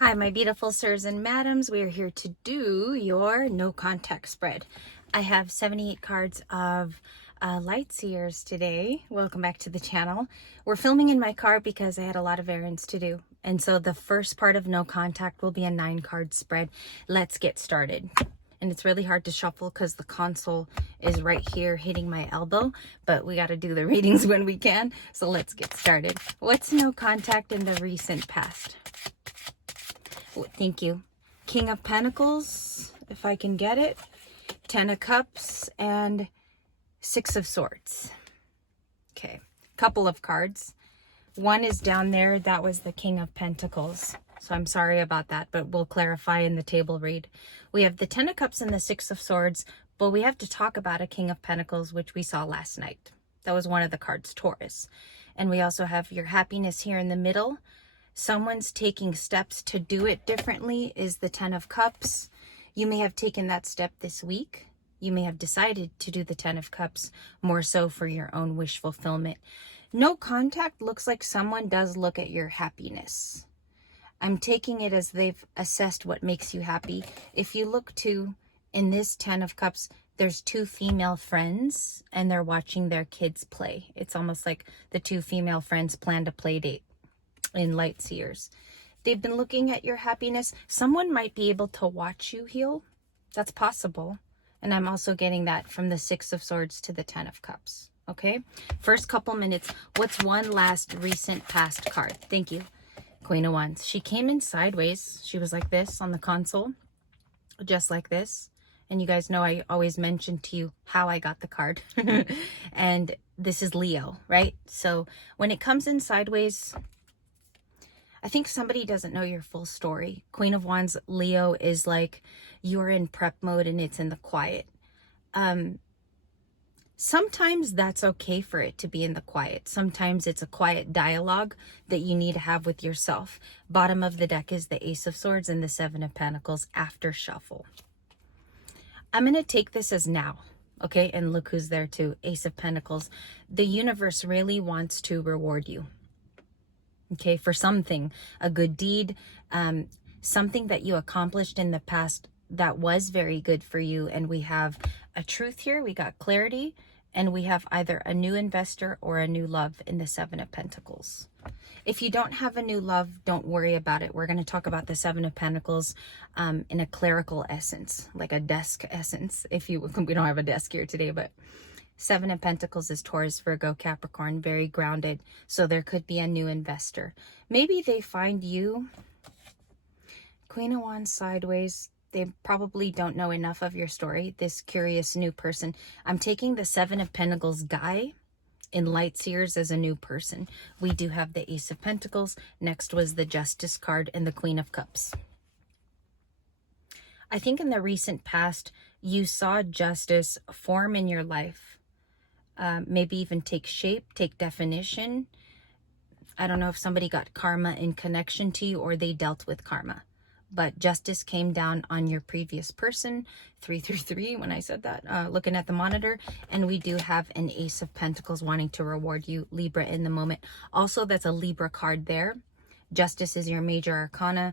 Hi, my beautiful sirs and madams. We are here to do your no contact spread. I have 78 cards of light seers today. Welcome back to the channel. We're filming in my car because I had a lot of errands to do. And so the first part of no contact will be a 9-card spread. Let's get started. And it's really hard to shuffle because the console is right here hitting my elbow, but we got to do the readings when we can. So let's get started. What's no contact in the recent past? Thank you. King of Pentacles, if I can get it. 10 of Cups and 6 of Swords. Okay, couple of cards. One is down there. That was the King of Pentacles. So I'm sorry about that, but we'll clarify in the table read. We have the 10 of Cups and the 6 of Swords, but we have to talk about a King of Pentacles, which we saw last night. That was one of the cards, Taurus. And we also have your happiness here in the middle. Someone's taking steps to do it differently is the 10 of Cups. You may have taken that step this week. You may have decided to do the 10 of Cups more so for your own wish fulfillment. No contact looks like someone does look at your happiness. I'm taking it as they've assessed what makes you happy. If you look to, in this 10 of Cups, there's 2 female friends and they're watching their kids play. It's almost like the 2 female friends planned a play date. In light seers, they've been looking at your happiness. Someone might be able to watch you heal. That's possible. And I'm also getting that from the 6 of Swords to the 10 of Cups. Okay, first couple minutes. What's one last recent past card? Thank you. Queen of Wands. She came in sideways. She was like this on the console, just like this. And you guys know I always mention to you how I got the card. And this is Leo, right? So when it comes in sideways, I think somebody doesn't know your full story. Queen of Wands, Leo is like you're in prep mode and it's in the quiet. Sometimes that's okay for it to be in the quiet. Sometimes it's a quiet dialogue that you need to have with yourself. Bottom of the deck is the Ace of Swords and the 7 of Pentacles after shuffle. I'm going to take this as now. Okay, and look who's there too. Ace of Pentacles. The universe really wants to reward you. Okay, for something, a good deed, something that you accomplished in the past that was very good for you. And we have a truth here, we got clarity, and we have either a new investor or a new love in the 7 of Pentacles. If you don't have a new love, don't worry about it. We're going to talk about the 7 of Pentacles in a clerical essence, like a desk essence. If you, we don't have a desk here today, but 7 of Pentacles is Taurus, Virgo, Capricorn, very grounded. So there could be a new investor. Maybe they find you. Queen of Wands sideways. They probably don't know enough of your story. This curious new person. I'm taking the 7 of Pentacles guy in light seers as a new person. We do have the Ace of Pentacles. Next was the Justice card and the Queen of Cups. I think in the recent past, you saw justice form in your life. Maybe even take shape, take definition. I don't know if somebody got karma in connection to you or they dealt with karma. But justice came down on your previous person. 333 when I said that, looking at the monitor. And we do have an Ace of Pentacles wanting to reward you, Libra in the moment. Also, that's a Libra card there. Justice is your major arcana.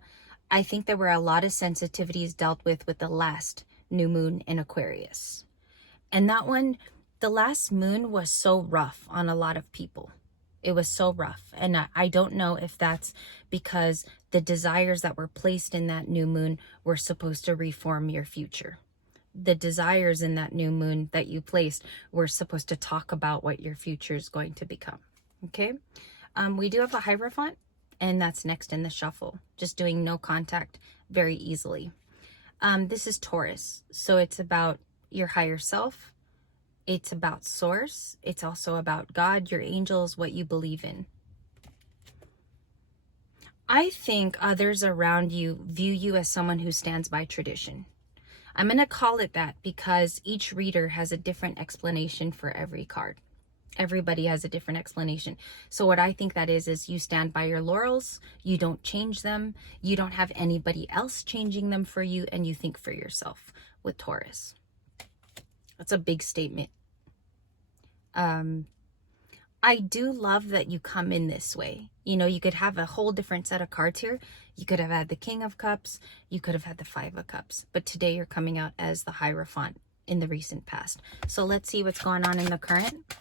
I think there were a lot of sensitivities dealt with the last new moon in Aquarius. And that one, the last moon was so rough on a lot of people. It was so rough. And I don't know if that's because the desires that were placed in that new moon were supposed to reform your future. The desires in that new moon that you placed were supposed to talk about what your future is going to become. Okay. We do have a Hierophant, and that's next in the shuffle. Just doing no contact very easily. This is Taurus. So it's about your higher self. It's about source. It's also about God, your angels, what you believe in. I think others around you view you as someone who stands by tradition. I'm going to call it that because each reader has a different explanation for every card. Everybody has a different explanation. So what I think that is you stand by your laurels. You don't change them. You don't have anybody else changing them for you. And you think for yourself with Taurus. That's a big statement. I do love that you come in this way. You know, you could have a whole different set of cards here. You could have had the King of Cups. You could have had the Five of Cups. But today you're coming out as the Hierophant in the recent past. So let's see what's going on in the current.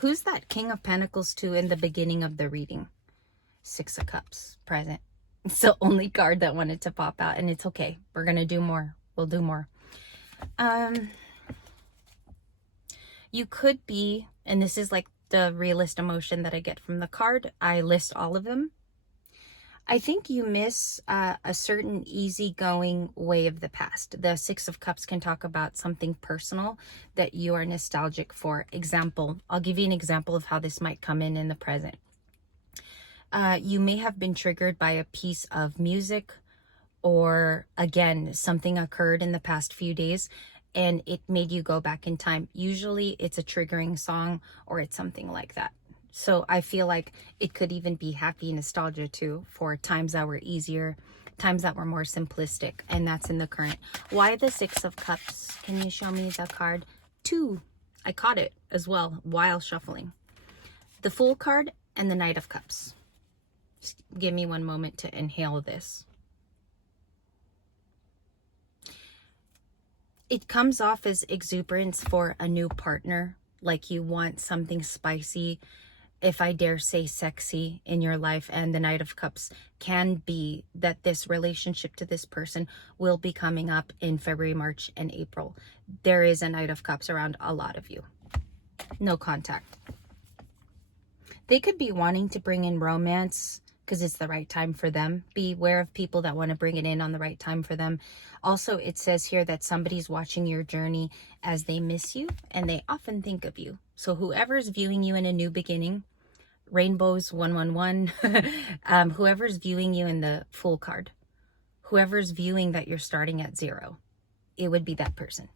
Who's that King of Pentacles to in the beginning of the reading? Six of Cups, present. It's the only card that wanted to pop out, and it's okay. We're going to do more. We'll do more. You could be, and this is like the realist emotion that I get from the card. I list all of them. I think you miss a certain easygoing way of the past. The Six of Cups can talk about something personal that you are nostalgic for. Example, I'll give you an example of how this might come in the present. You may have been triggered by a piece of music, or again, something occurred in the past few days and it made you go back in time. Usually it's a triggering song or it's something like that. So I feel like it could even be happy nostalgia too, for times that were easier, times that were more simplistic, and that's in the current. Why the Six of Cups? Can you show me the card? 2. I caught it as well while shuffling. The Fool card and the Knight of Cups. Just give me one moment to inhale this. It comes off as exuberance for a new partner, like you want something spicy, if I dare say sexy in your life. And the Knight of Cups can be that this relationship to this person will be coming up in February, March, and April. There is a Knight of Cups around a lot of you. No contact. They could be wanting to bring in romance because it's the right time for them. Be aware of people that want to bring it in on the right time for them. Also, it says here that somebody's watching your journey as they miss you and they often think of you. So whoever's viewing you in a new beginning, Rainbows 111, whoever's viewing you in the Fool card, whoever's viewing that you're starting at 0, it would be that person.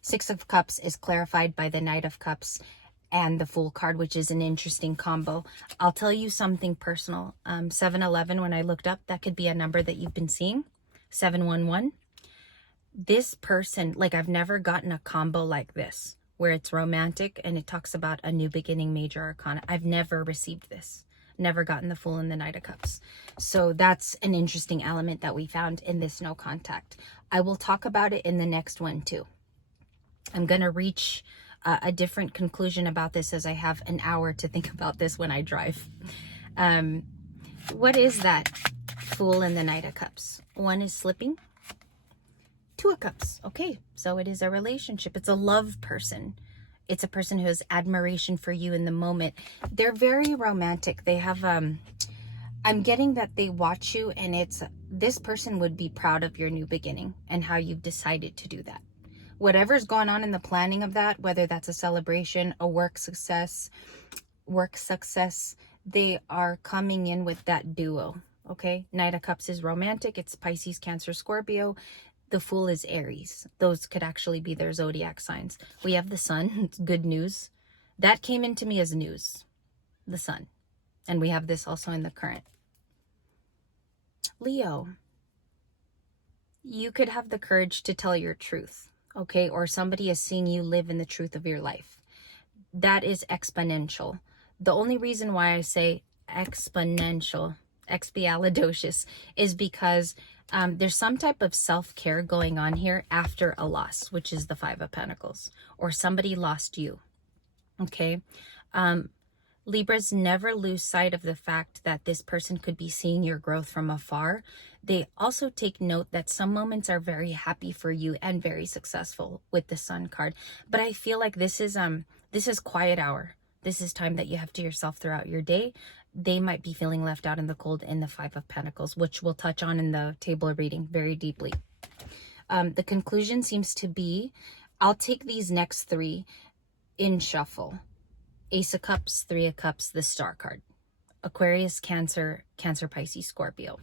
Six of Cups is clarified by the Knight of Cups and the Fool card, which is an interesting combo. I'll tell you something personal. 711, when I looked up, that could be a number that you've been seeing. 711. This person, like, I've never gotten a combo like this, where it's romantic and it talks about a new beginning, major arcana. I've never received this. Never gotten the Fool and the Knight of Cups. So that's an interesting element that we found in this no contact. I will talk about it in the next one too. I'm going to reach a different conclusion about this as I have an hour to think about this when I drive. What is that Fool and the Knight of Cups? One is slipping. 2 of Cups. Okay, so it is a relationship. It's a love person. It's a person who has admiration for you in the moment. They're very romantic. They have, I'm getting that they watch you, and this person would be proud of your new beginning and how you've decided to do that. Whatever's going on in the planning of that, whether that's a celebration, a work success, they are coming in with that duo, okay? Knight of Cups is romantic. It's Pisces, Cancer, Scorpio. The Fool is Aries. Those could actually be their zodiac signs. We have the Sun. It's good news. That came into me as news. The Sun. And we have this also in the current. Leo. You could have the courage to tell your truth, okay? Or somebody is seeing you live in the truth of your life. That is exponential. The only reason why I say exponential, expialidocious, is because there's some type of self-care going on here after a loss, which is the Five of Pentacles, or somebody lost you, okay? Libras, never lose sight of the fact that this person could be seeing your growth from afar. They also take note that some moments are very happy for you and very successful with the Sun card. But I feel like this is quiet hour. This is time that you have to yourself throughout your day. They might be feeling left out in the cold in the Five of Pentacles, which we'll touch on in the table of reading very deeply. The conclusion seems to be, I'll take these next 3 in shuffle. Ace of Cups, 3 of Cups, the Star card. Aquarius, Cancer, Pisces, Scorpio.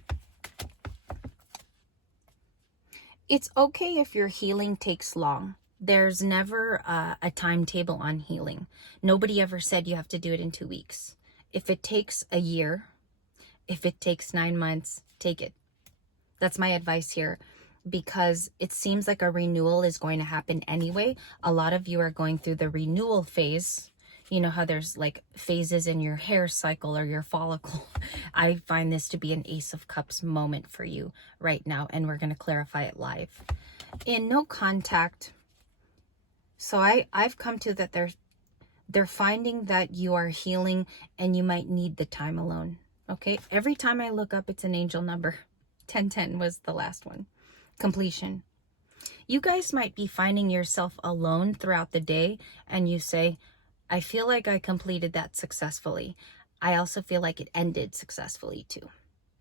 It's okay if your healing takes long. There's never a timetable on healing. Nobody ever said you have to do it in 2 weeks. If it takes a year, if it takes 9 months, take it. That's my advice here, because it seems like a renewal is going to happen anyway. A lot of you are going through the renewal phase. You know how there's like phases in your hair cycle or your follicle. I find this to be an Ace of Cups moment for you right now, and we're going to clarify it live. In no contact, so I've come to that they're finding that you are healing and you might need the time alone. Okay, every time I look up, it's an angel number. 1010 was the last one. Completion. You guys might be finding yourself alone throughout the day, and you say, I feel like I completed that successfully. I also feel like it ended successfully too.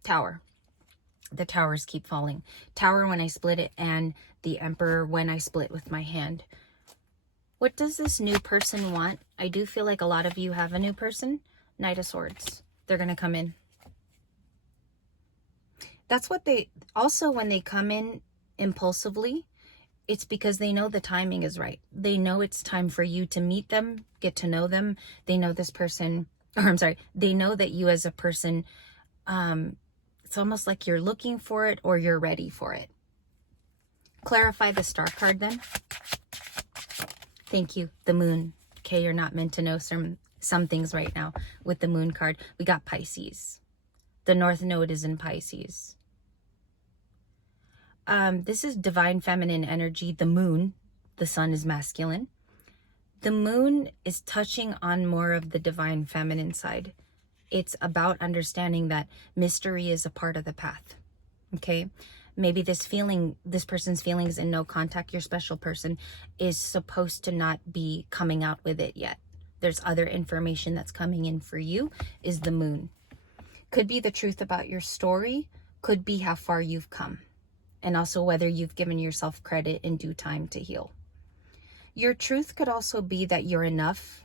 Tower. The towers keep falling. Tower when I split it, and the Emperor when I split with my hand. What does this new person want? I do feel like a lot of you have a new person. Knight of Swords. They're going to come in. That's what they, also when they come in impulsively, it's because they know the timing is right. They know it's time for you to meet them, get to know them. They know this person, or I'm sorry, they know that you as a person, it's almost like you're looking for it or you're ready for it. Clarify the star card then. Thank you. The moon. Okay, you're not meant to know some things right now with the moon card. We got Pisces. The North Node is in Pisces. This is divine feminine energy. The moon, the sun is masculine. The moon is touching on more of the divine feminine side. It's about understanding that mystery is a part of the path. Okay. Maybe this person's feelings in no contact, your special person, is supposed to not be coming out with it yet. There's other information that's coming in for you, is the moon. Could be the truth about your story, could be how far you've come, and also whether you've given yourself credit in due time to heal. Your truth could also be that you're enough.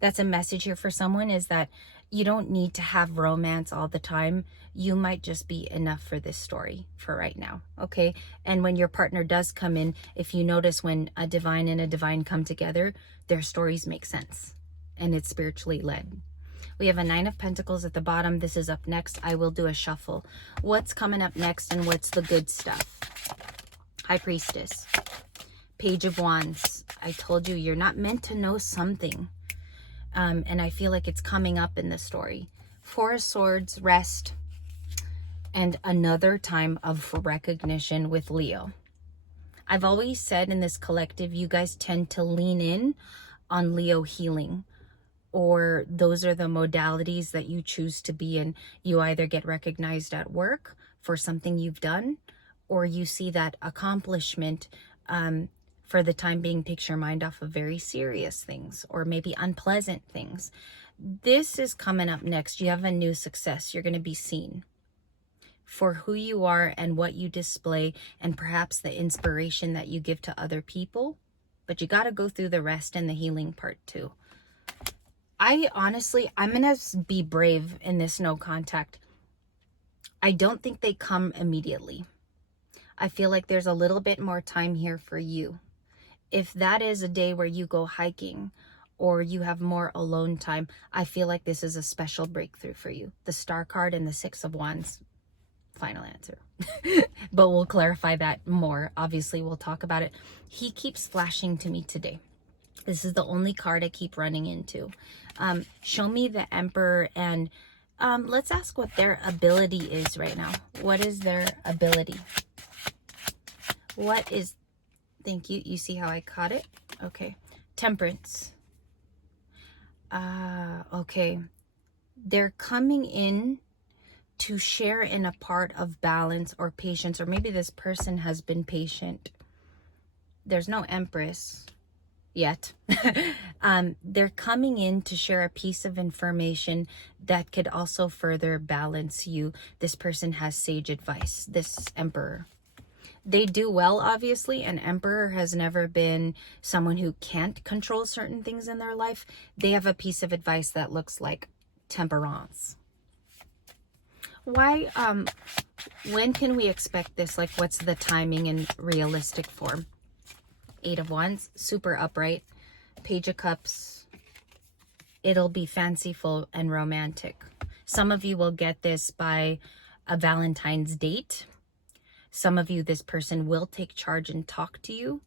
That's a message here for someone, is that you don't need to have romance all the time. You might just be enough for this story for right now, okay? And when your partner does come in, if you notice when a divine and a divine come together, their stories make sense, and it's spiritually led. We have a 9 of Pentacles at the bottom. This is up next. I will do a shuffle. What's coming up next and what's the good stuff? High Priestess. Page of Wands. I told you, you're not meant to know something. And I feel like it's coming up in the story. 4 of Swords, rest, and another time of recognition with Leo. I've always said in this collective, you guys tend to lean in on Leo healing, or those are the modalities that you choose to be in. You either get recognized at work for something you've done, or you see that accomplishment. For the time being, takes your mind off of very serious things or maybe unpleasant things. This is coming up next. You have a new success. You're going to be seen for who you are and what you display, and perhaps the inspiration that you give to other people. But you got to go through the rest and the healing part too. I'm going to be brave in this no contact. I don't think they come immediately. I feel like there's a little bit more time here for you. If that is a day where you go hiking or you have more alone time, I feel like this is a special breakthrough for you. The Star card and the 6 of Wands, final answer. But we'll clarify that more. Obviously, we'll talk about it. He keeps flashing to me today. This is the only card I keep running into. Show me the Emperor, and let's ask what their ability is right now. What is their ability? What is... Thank you. You see how I caught it? Okay. Temperance. Okay. They're coming in to share in a part of balance or patience, or maybe this person has been patient. There's no Empress yet. They're coming in to share a piece of information that could also further balance you. This person has sage advice, this Emperor. They do well, obviously. An Emperor has never been someone who can't control certain things in their life. They have a piece of advice that looks like temperance. Why, when can we expect this? Like, what's the timing in realistic form? 8 of Wands, super upright. Page of Cups. It'll be fanciful and romantic. Some of you will get this by a Valentine's date. Some of you, this person will take charge and talk to you.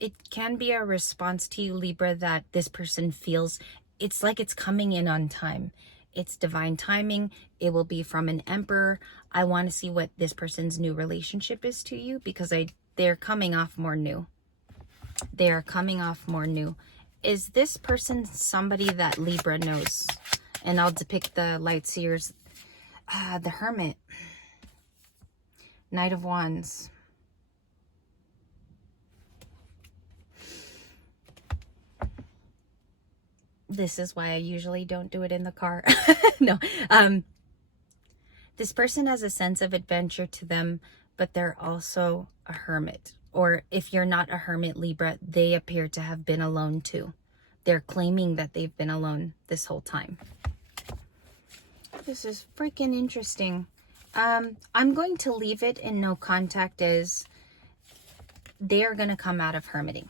it can be a response to you, Libra, that this person feels it's like it's coming in on time. It's divine timing. It will be from an Emperor. I want to see what this person's new relationship is to you, because they're coming off more new. They are coming off more new. Is this person somebody that Libra knows? And I'll depict the light seers. The Hermit. Knight of Wands. This is why I usually don't do it in the car. No. This person has a sense of adventure to them, but they're also a hermit. Or if you're not a hermit, Libra, they appear to have been alone too. They're claiming that they've been alone this whole time. This is freaking interesting. I'm going to leave it in no contact as they are going to come out of hermiting.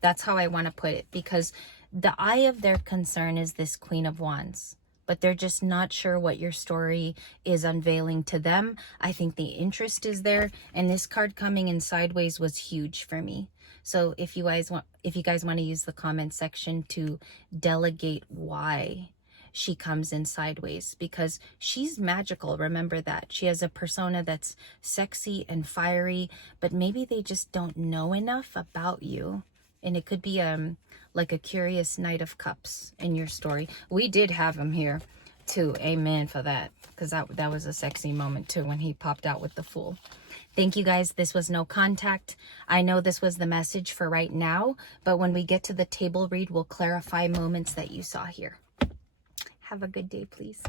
That's how I want to put it, because the eye of their concern is this Queen of Wands, but they're just not sure what your story is unveiling to them. I think the interest is there, and this card coming in sideways was huge for me. So if you guys want to use the comment section to delegate why she comes in sideways, because she's magical. Remember that. She has a persona that's sexy and fiery, but maybe they just don't know enough about you. And it could be like a curious Knight of Cups in your story. We did have him here too. Amen for that. Because that was a sexy moment too when he popped out with the Fool. Thank you guys. This was no contact. I know this was the message for right now, but when we get to the table read, we'll clarify moments that you saw here. Have a good day, please.